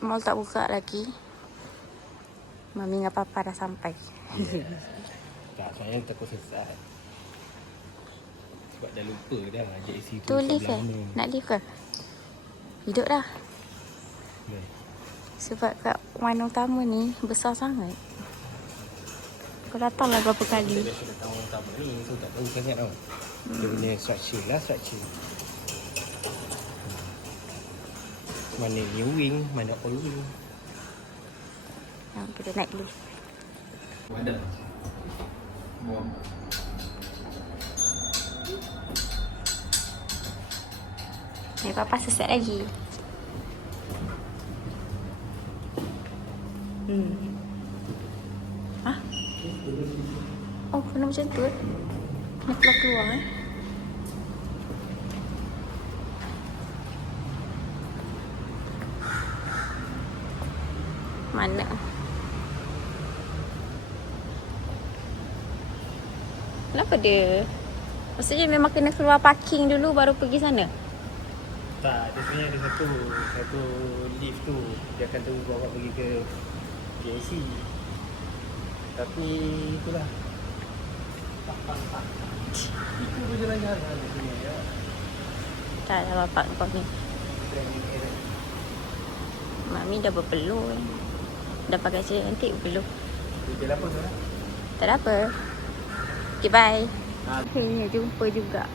Mall tak buka lagi. Mami dengan Papa dah sampai. Tak, saya takut sesat. Sebab dah lupa dah JC Tu lift ke? Nak lift ke? Hidup dah. Sebab kat mana utama ni besar sangat. Kau datang lah berapa kali. Kita dah datang orang utama ni, so tak tahu sangat tau. Dia punya structure lah, structure. Mana new wing, mana old wing. Kita naik lift. Ada. Ni Papa sesat lagi. Hah? Oh, kena macam tu eh? Kena keluar eh? Mana? Kenapa dia? Maksudnya memang kena keluar parking dulu baru pergi sana? Tak, dia sebenarnya ada satu lift tu. Dia akan tunggu bawa pergi ke JC. Tapi itulah. Itu pun jalan-jalan di sini ya. Tak ada bapak kau ni. Mami dah berpeluh eh. Dah pakai cerita cantik berpeluh. Dia apa tu? Tak ada apa. Okay, bye. Okay, jumpa juga.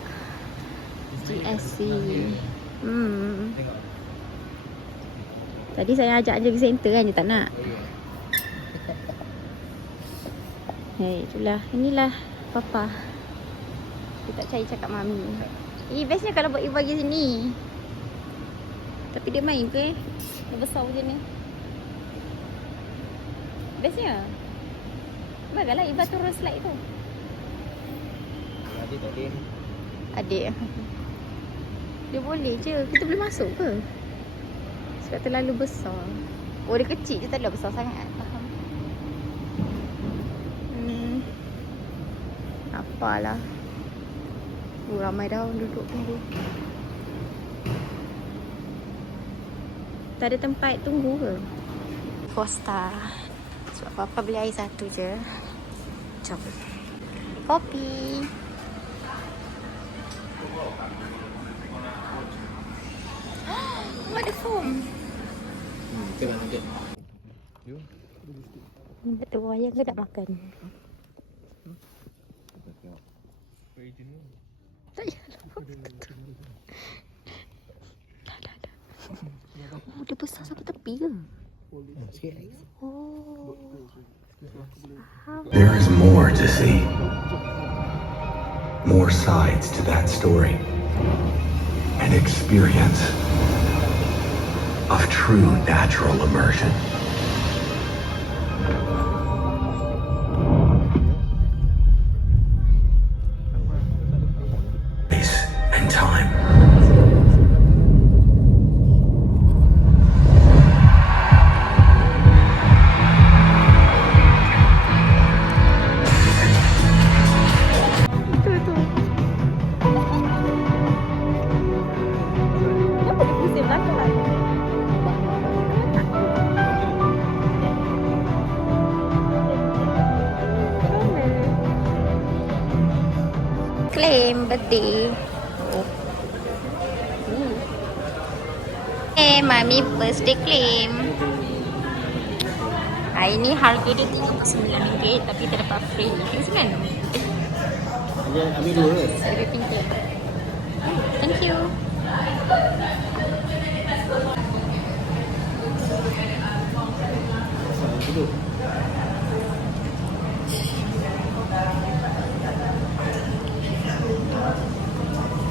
GSC. Tengok. Tadi saya ajak dia pergi center kan, dia tak nak. Hei, itulah. Inilah Papa. Dia tak cari cakap Mami. Bestnya kalau buat Ibu bagi sini. Tapi dia main ke? Dia besar macam ni. Bestnya. Baguslah Ibu turun slide tu. Adik tak ada. Adik. Dia boleh je. Kita boleh masuk ke? Sebab terlalu besar. Oh, dia kecil je, tak adalah besar sangat. Faham? Apalah. Ramai dah orang duduk tunggu. Tak ada tempat tunggu ke? Costa. Sebab Papa beli air satu je. Jom. Kopi. What the foam? Tengok nanti. Betul wayang ke tak makan? Tak payahlah. Dah. Oh, dia besar sampai tepi ke? Oh. There is more to see. More sides to that story. An experience of true natural immersion. Space and time. Kenapa dia pusing belakang? Claim birthday. Oh. Mami birthday claim. Ini harga dia RM39 tapi terdapat free. RM39. Ambil dua. Saya lebih pintar. Thank you. Duduk.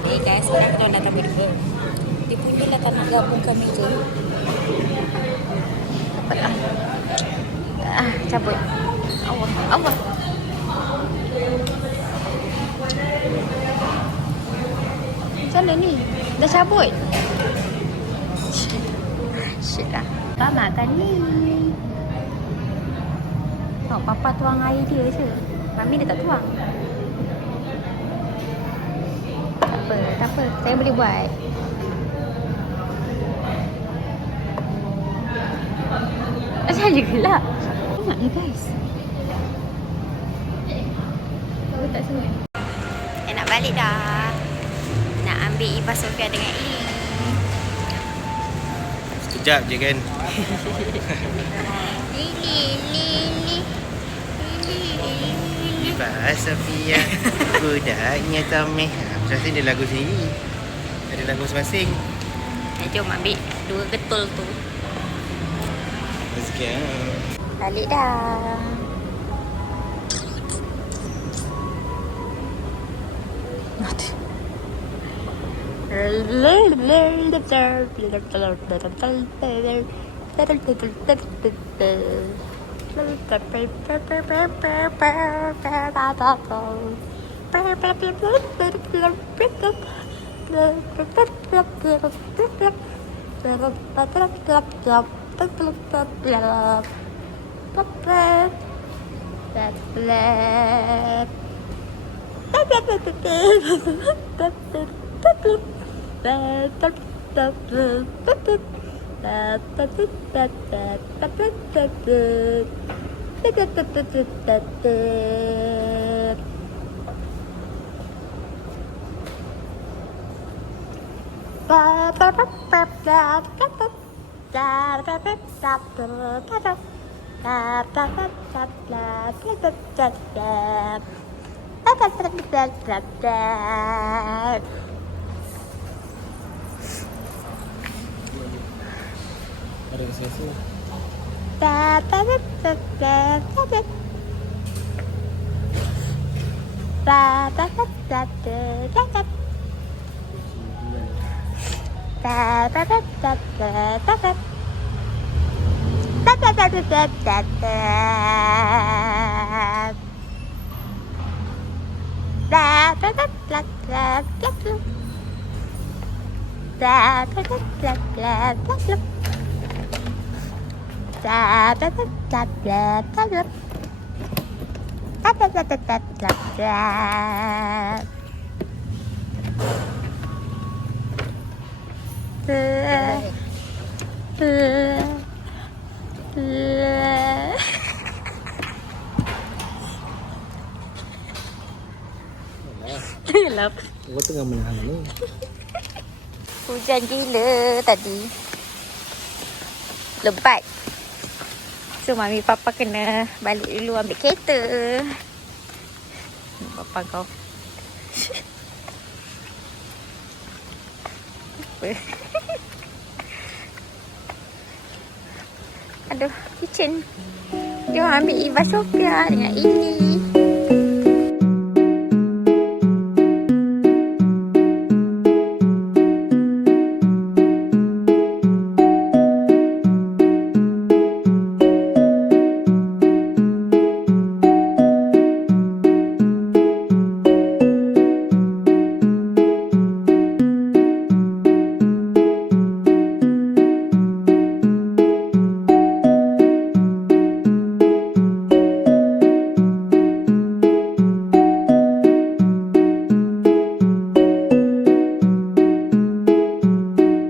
Hey guys, sekarang kita datang burger. Dia punya lah tak nak gabungkan meja. Dapat lah. Cabut. Allah, Allah. Macam mana ni? Dah cabut. Shit lah. Tak makan ni. Oh, Papa tuang air dia je. Mami dia tak tuang. Tak apa. Saya boleh buat. Macam je gelap. Tengok ni guys. Tak semua. Nak balik dah. Nak ambil Iva Sofia dengan Ili. Sekejap je kan. Lili. Iva Sofia, budaknya Tommy. Macam ni lagu sendiri. Ada lagu masing-masing. Jom ambil 2 ketul tu. Let's go. Balik dah. Ada sesuatu. Gelap. Kau tengah menahan ni. Hujan gila tadi. Lebat. So mami papa kena balik dulu ambil kereta. Papa kau. Apa? Aduh, kitchen. Jom ambil Iva Sofia dengan Ili.